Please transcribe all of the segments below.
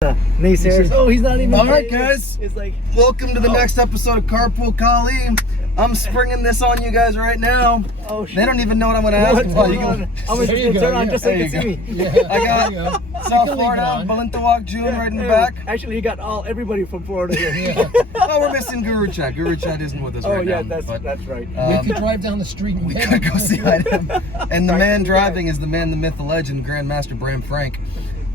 Naysayers. Oh, he's not even. All right, guys. It's like, welcome to the next episode of Karpool Kali. I'm springing this on you guys right now. oh shit. They don't even know what I'm going to ask them. I'm gonna turn on just so you can see me. Yeah. I got South Florida, Guro Jun right in the back. Actually, you got everybody from Florida here. Oh, we're missing Guro Jun. Guro Jun isn't with us right now. That's right. We could drive down the street and we could go see him. And the man driving is the man, the myth, the legend, Grandmaster Bram Frank.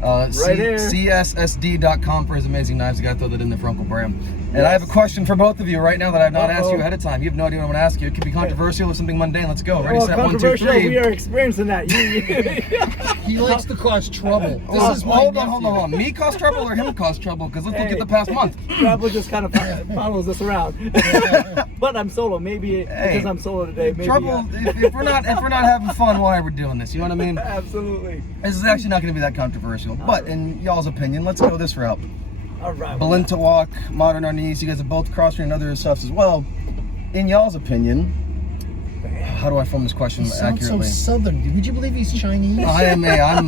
Right here. CSSD.com for his amazing knives. I got to throw that in there for Uncle Bram. And I have a question for both of you right now that I've not asked you ahead of time. You have no idea what I'm going to ask you. It could be controversial or something mundane. Let's go. Ready, set, 1, 2, 3. We are experiencing that. He likes to cause trouble. Hold on. Me cause trouble or him cause trouble? Because let's look at the past month. Trouble just kind of follows us around. But I'm solo. Maybe because I'm solo today. Maybe, trouble. If we're not having fun, why are we doing this? You know what I mean? Absolutely. This is actually not going to be that controversial. But in y'all's opinion, let's go this route. All right. Belinta Walk, Modern Arnis, you guys have both cross-trained other stuffs as well. In y'all's opinion, how do I form this question accurately? So southern. Would you believe he's Chinese? I'm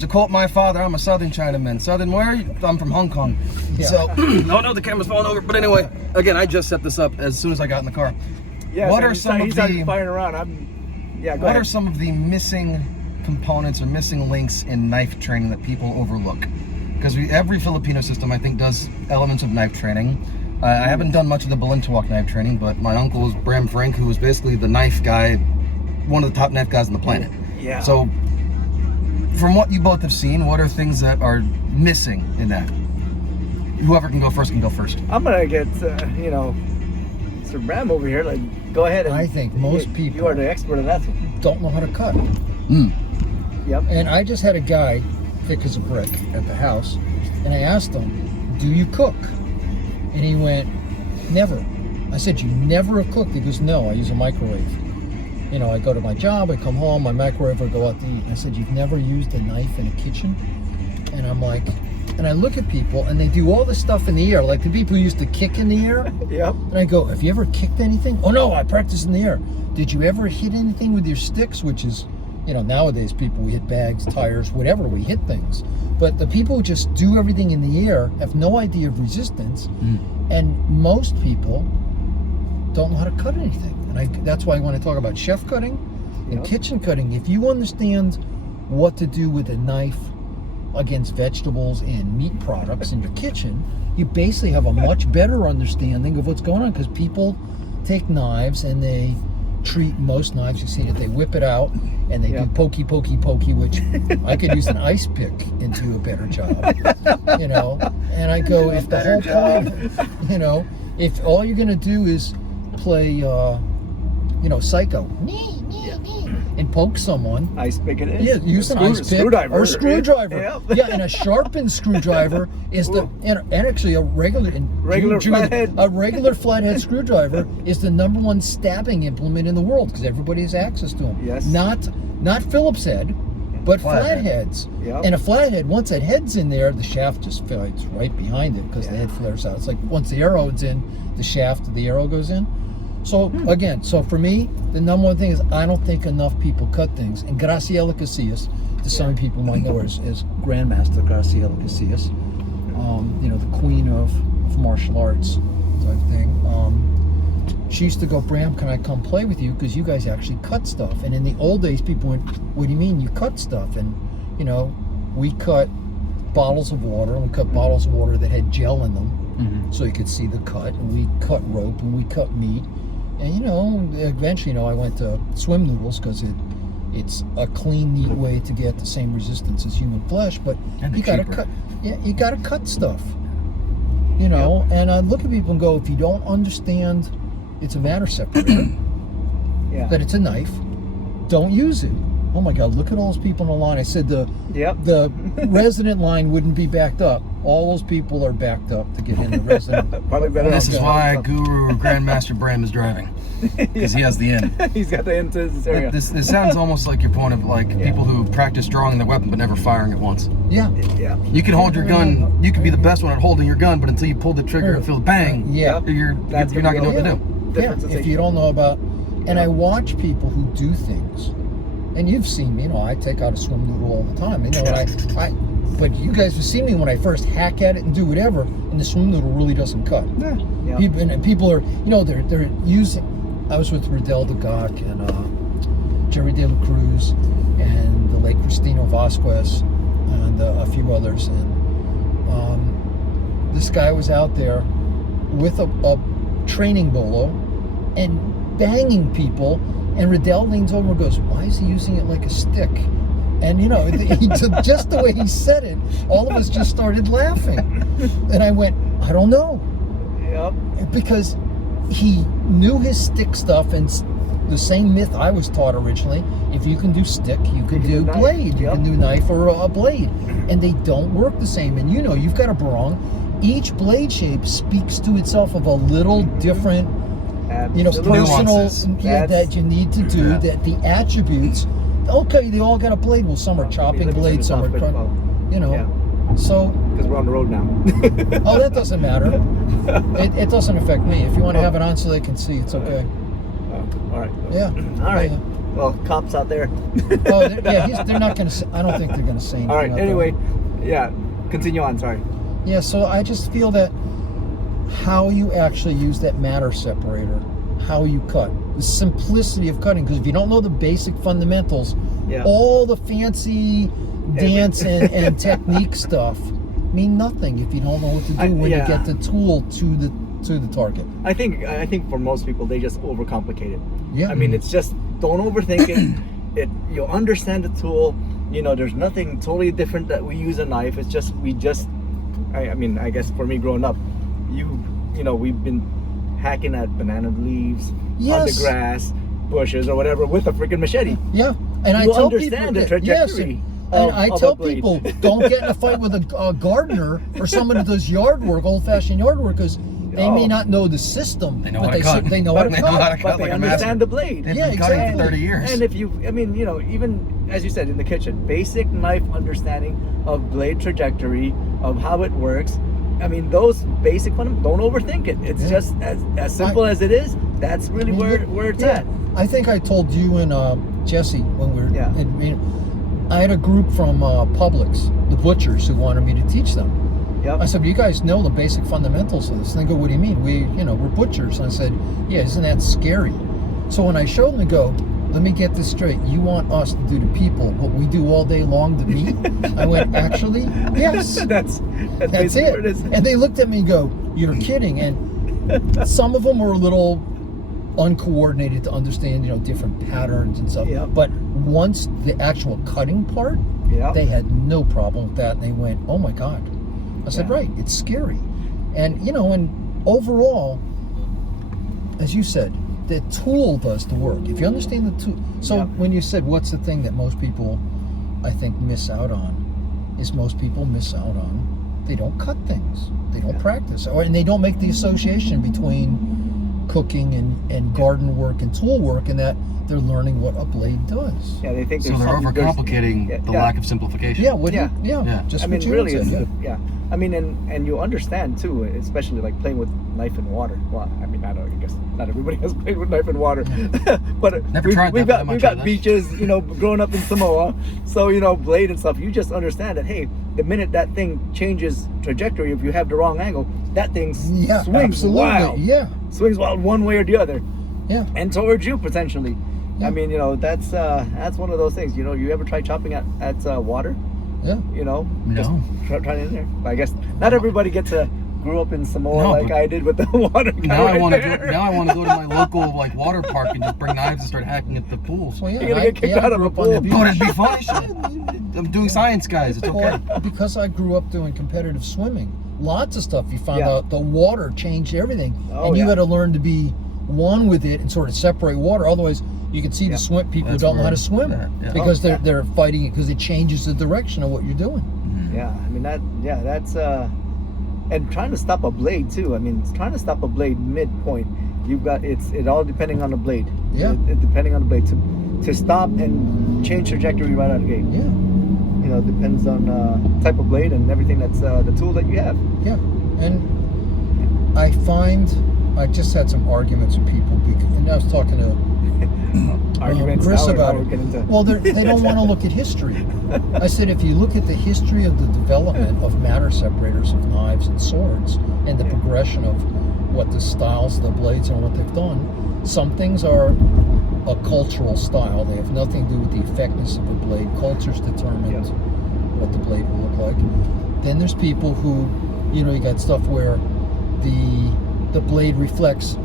to quote my father, I'm a Southern Chinaman. Southern where? I'm from Hong Kong. Yeah. So, oh no, the camera's falling over. But anyway, again, I just set this up as soon as I got in the car. Yeah. What are some of the firing around? What are some of the missing components or missing links in knife training that people overlook? Because every Filipino system, I think, does elements of knife training. I haven't done much of the Belinta Walk knife training, but my uncle is Bram Frank, who was basically the knife guy, one of the top knife guys on the planet. Yeah. So, from what you both have seen, what are things that are missing in that? Whoever can go first can go first. I'm gonna get Mr. Bram over here. Like, go ahead. I think most people. You are the expert of that. Don't know how to cut. Yep. And I just had a guy, thick as a brick, at the house, and I asked him, "Do you cook?" And he went, "Never." I said, "You never have cooked?" He goes, "No, I use a microwave. You know, I go to my job, I come home, my microwave, I go out to eat." And I said, "You've never used a knife in a kitchen?" And I'm like, and I look at people, and they do all this stuff in the air, like the people who used to kick in the air. Yep. And I go, "Have you ever kicked anything?" "Oh no, I practice in the air." "Did you ever hit anything with your sticks?" Which is, nowadays people, we hit bags, tires, whatever, we hit things. But the people who just do everything in the air have no idea of resistance. And most people don't know how to cut anything. And that's why when I talk about chef cutting and kitchen cutting, if you understand what to do with a knife against vegetables and meat products in your kitchen, you basically have a much better understanding of what's going on. Because people take knives and they treat most knives, you see that they whip it out and they do pokey, which I could use an ice pick and do a better job, And I go, if the whole point, if all you're gonna do is play, psycho, and poke someone. Ice pick it is. Yeah, use an ice pick or screwdriver. Yeah, and a sharpened screwdriver is and actually a regular flathead screwdriver is the #1 stabbing implement in the world because everybody has access to them. Yes. Not Phillips head, but flatheads. Yep. And a flathead, once that head's in there, the shaft just flies right behind it because the head flares out. It's like once the arrow's in, the shaft of the arrow goes in. So again, for me, the #1 thing is I don't think enough people cut things. And Graciela Casillas, to some people might know her as Grandmaster Graciela Casillas, the queen of martial arts type thing. She used to go, "Bram, can I come play with you? Because you guys actually cut stuff." And in the old days, people went, "What do you mean you cut stuff?" And we cut bottles of water, and we cut bottles of water that had gel in them, so you could see the cut. And we cut rope, and we cut meat. And eventually, I went to swim noodles because it's a clean, neat way to get the same resistance as human flesh. But you gotta cut. Yeah, you gotta cut stuff. And I look at people and go, if you don't understand, it's a matter separator. That it's a knife. Don't use it. Oh my God! Look at all those people in the line. I said the resident line wouldn't be backed up. All those people are backed up to get in the resident. Probably better. This is why Guru Grandmaster Bram is driving, because he has the end. He's got the end to this area. This sounds almost like your point of people who practice drawing their weapon but never firing it once. Yeah. You can hold your gun. You can be the best one at holding your gun, but until you pull the trigger and feel the bang, you're not gonna know what to do. If you don't know about, and I watch people who do things. And you've seen me, I take out a swim noodle all the time. And But you guys have seen me when I first hack at it and do whatever, and the swim noodle really doesn't cut. Yeah. People are, they're using. I was with Riddell de Gauck and Jerry De La Cruz and the late Cristino Vasquez and a few others, and this guy was out there with a training bolo and banging people, and Riddell leans over and goes, "Why is he using it like a stick?" And just the way he said it, all of us just started laughing. And I went, "I don't know." Yep. Because he knew his stick stuff, and the same myth I was taught originally: if you can do stick, you can do blade. You can do knife or a blade, and they don't work the same. And you've got a barong. Each blade shape speaks to itself of a little different, personal, that you need to do. That the attributes. Okay, they all got a blade. Well, some are chopping blades, some are So. Because we're on the road now. Oh, that doesn't matter. It doesn't affect me. If you want to have it on so they can see, it's okay. All right. Yeah. All right. Well, cops out there. They're not going to. I don't think they're going to say anything. All right. Anyway, continue on. Sorry. Yeah. So I just feel that how you actually use that matter separator, how you cut, the simplicity of cutting. Because if you don't know the basic fundamentals, all the fancy dance and technique stuff mean nothing if you don't know what to do when you get the tool to the target. I think for most people they just overcomplicate it. Yeah. I mean, it's just don't overthink it. You'll understand the tool. There's nothing totally different that we use a knife. It's just I mean, I guess for me growing up, we've been hacking at banana leaves, on the grass, bushes, or whatever with a freaking machete. Yeah, and I tell understand the trajectory. And I tell people, don't get in a fight with a gardener or someone who does yard work, old-fashioned yard work, because they may not know the system, they know but how to cut. They know how to cut. But they understand the blade. They've been cutting for 30 years. And if even as you said in the kitchen, basic knife understanding of blade trajectory, of how it works. I mean, those basic fundamentals, don't overthink it. It's just as simple as it is. That's really where it's at. I think I told you and Jesse when we were I had a group from Publix, the butchers, who wanted me to teach them. Yep. I said, "You guys know the basic fundamentals of this." And they go, "What do you mean? We're butchers." And I said, "Yeah, isn't that scary?" So when I showed them, they go, "Let me get this straight. You want us to do to people what we do all day long to meat?" I went, "Actually, yes." That's it. What it is. And they looked at me and go, "You're kidding." And some of them were a little uncoordinated to understand, different patterns and stuff. Yep. But once the actual cutting part, they had no problem with that, and they went, "Oh my God." I said, "Right, it's scary." And and overall, as you said, the tool does the work. If you understand the tool. So when you said what's the thing that most people, I think, miss out on, is most people miss out on, they don't cut things. They don't practice, and they don't make the association between cooking and garden work and tool work, and that they're learning what a blade does. Yeah, they think so they're overcomplicating the lack of simplification. Just I mean, what you really, said, I mean, and you understand too, especially like playing with knife and water. Well, I mean, I guess not everybody has played with knife and water, but we've got beaches, growing up in Samoa, so blade and stuff. You just understand that, hey, the minute that thing changes trajectory, if you have the wrong angle, that thing swings wild. Yeah, swings wild one way or the other. Yeah, and towards you potentially. Yeah. I mean, that's one of those things. You ever try chopping at water? Yeah. Just trying in there. I guess not everybody grew up in Samoa I did with the water. Now I want to go to my local water park and just bring knives and start hacking at the pools. Well, you're gonna get kicked out of a pool. But it'd be funny. I'm doing science, guys. It's okay. Because I grew up doing competitive swimming, lots of stuff you found out the water changed everything, and you had to learn to be one with it and sort of separate water. Otherwise, you can see the people who don't know how to swim because they're fighting it because it changes the direction of what you're doing. Yeah, I mean that's and trying to stop a blade too. I mean, trying to stop a blade midpoint, you've got it all depending on the blade. Yeah, it depending on the blade to stop and change trajectory right out of the gate. Yeah, depends on type of blade and everything that's the tool that you have. Yeah, and I find I just had some arguments with people and I was talking to arguments. Chris now about we're it. getting into... Well, they don't want to look at history. I said, if you look at the history of the development of matter separators of knives and swords and the progression of what the styles of the blades are and what they've done, some things are a cultural style. They have nothing to do with the effectiveness of a blade. Cultures determine what the blade will look like. Then there's people who, you got stuff where the blade reflects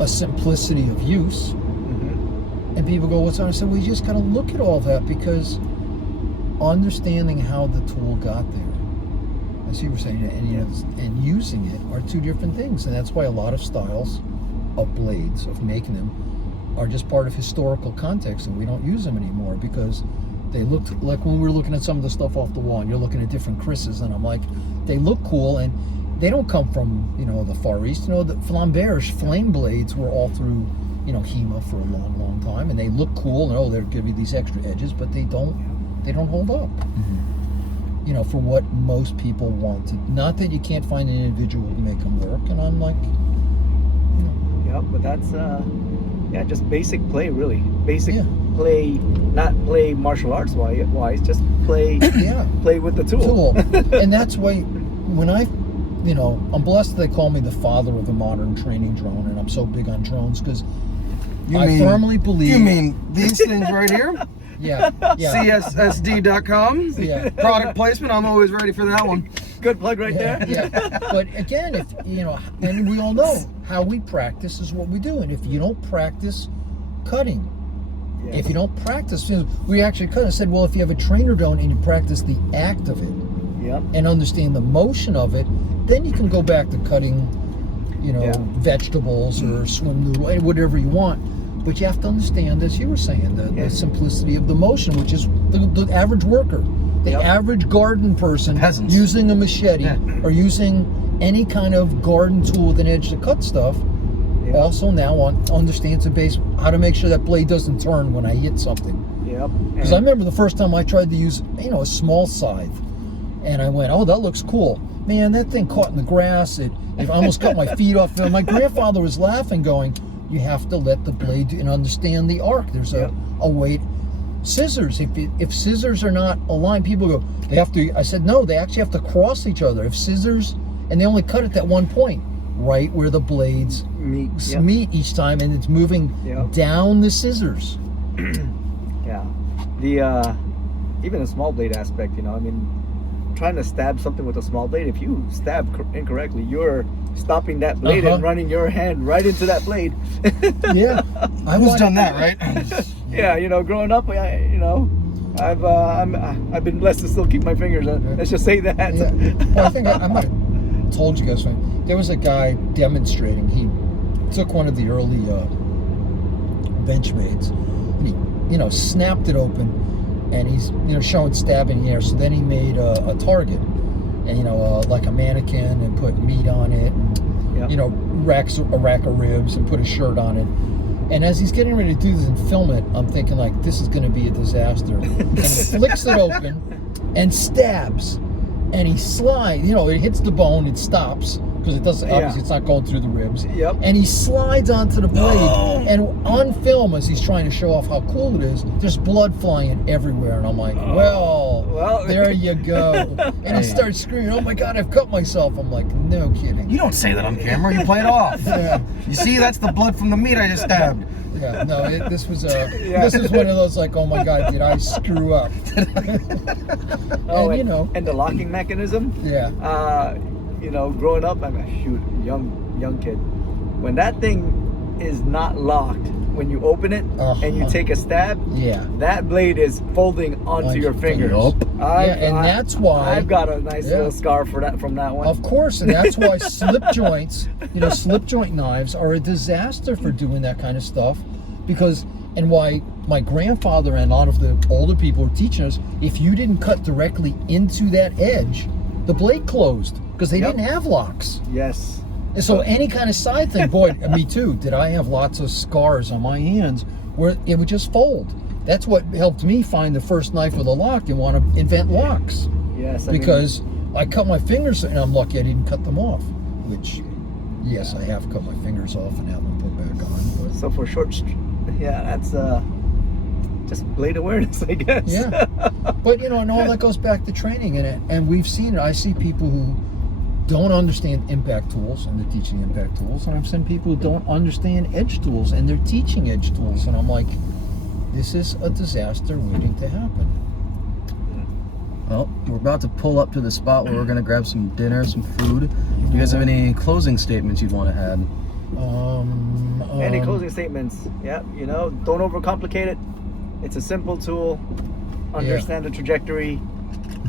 a simplicity of use, and people go, what's on? I said, well, you just got to look at all that, because understanding how the tool got there, as you were saying, and using it are two different things. And that's why a lot of styles of blades, of making them, are just part of historical context, and we don't use them anymore because they looked like, when we were looking at some of the stuff off the wall, and you're looking at different Chris's, and I'm like, they look cool, and they don't come from, the Far East. The Flamberge flame blades were all through, HEMA for a long, long time, and they look cool, and they're giving you these extra edges, but they don't hold up. For what most people want to. Not that you can't find an individual who make them work, and I'm like, Yeah, but that's just basic play, really. Basic play, not play martial arts wise, just play play with the tool. And that's why when I'm blessed that they call me the father of the modern training drone, and I'm so big on drones because I firmly believe. You mean these things right here? Yeah. CSSD.com. Yeah. Product placement. I'm always ready for that one. Good plug right there. Yeah. But again, if and we all know how we practice is what we do. And if you don't practice cutting, if you don't practice, we actually cut. I said, well, if you have a trainer drone and you practice the act of it, and understand the motion of it, then you can go back to cutting, vegetables or swim noodle, whatever you want. But you have to understand, as you were saying, the simplicity of the motion, which is the average worker, the average garden person using a machete or using any kind of garden tool with an edge to cut stuff. Also now understands the base, how to make sure that blade doesn't turn when I hit something. Because I remember the first time I tried to use, a small scythe, and I went, oh, that looks cool. Man, that thing caught in the grass. It almost cut my feet off. My grandfather was laughing, going, you have to let the blade and understand the arc. There's a weight. Scissors, if scissors are not aligned, people go, they have to. I said, no, they actually have to cross each other. If scissors, and they only cut at that one point, right where the blades meet each time, and it's moving down the scissors. The even a small blade aspect, trying to stab something with a small blade, if you stab incorrectly, you're stopping that blade and running your hand right into that blade. Who's done that, right? Growing up, I've been blessed to still keep my fingers. Let's just say that. Well, I think I might have told you guys. There was a guy demonstrating. He took one of the early Benchmades, and he snapped it open, and he's showing stabbing here. So then he made a target, and like a mannequin, and put meat on it, and a rack of ribs, and put a shirt on it. And as he's getting ready to do this and film it, I'm thinking, like, this is going to be a disaster. And he flicks it open and stabs, and he slides. It hits the bone, it stops because it doesn't. Obviously, it's not going through the ribs. And he slides onto the blade, and on film, as he's trying to show off how cool it is, there's blood flying everywhere, and I'm like, well, there you go. And he starts screaming, "Oh my God, I've cut myself!" I'm like, no kidding. You don't say that on camera. You play it off. You see, that's the blood from the meat I just stabbed. This was this is one of those, like, oh my God, did I screw up? And the locking mechanism. Growing up, I'm a young kid. When that thing is not locked, when you open it and you take a stab, that blade is folding onto your fingers. That's why I've got a nice little scar from that one. Of course, and that's why slip joints, slip joint knives are a disaster for doing that kind of stuff, and why my grandfather and a lot of the older people were teaching us, if you didn't cut directly into that edge, the blade closed, because they didn't have locks. Yes. And so any kind of side thing, boy, me too. Did I have lots of scars on my hands where it would just fold? That's what helped me find the first knife with a lock and want to invent locks. Yes. Because I cut my fingers, and I'm lucky I didn't cut them off. Which, yes, I have cut my fingers off and have them put back on. But. So for short, that's just blade awareness, I guess. Yeah. But you know, and all that goes back to training, and we've seen it. I see people who don't understand impact tools and they're teaching impact tools, and I've seen people who don't understand edge tools and they're teaching edge tools, and I'm like, this is a disaster waiting to happen. Well, we're about to pull up to the spot where we're going to grab some dinner, some food. Do you guys have any closing statements you'd want to add? Any closing statements? Yeah, you know, don't overcomplicate it. It's a simple tool. Understand the trajectory.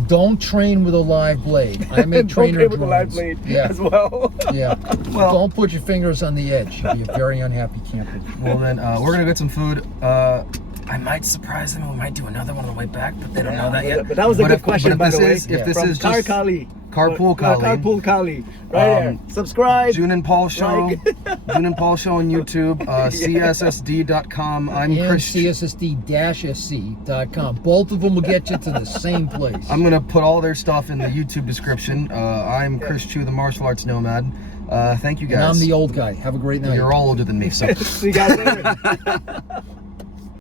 Don't train with a live blade. I make trainer don't train with a live blade as well. Yeah. Well, don't put your fingers on the edge. You'll be a very unhappy camper. Well, then we're going to get some food. I might surprise them. We might do another one on the way back, but they don't know that yet. But that was a good question, by the way. If this From is just Karpool Kali. Karpool Kali. Right there. Subscribe. Jun and Paul Show. Jun and Paul Show on YouTube. CSSD.com. I'm Chris. CSSD-SC.com. Both of them will get you to the same place. I'm going to put all their stuff in the YouTube description. I'm Chris Chu, the martial arts nomad. Thank you guys. And I'm the old guy. Have a great night. You're all older than me. So. See you guys later.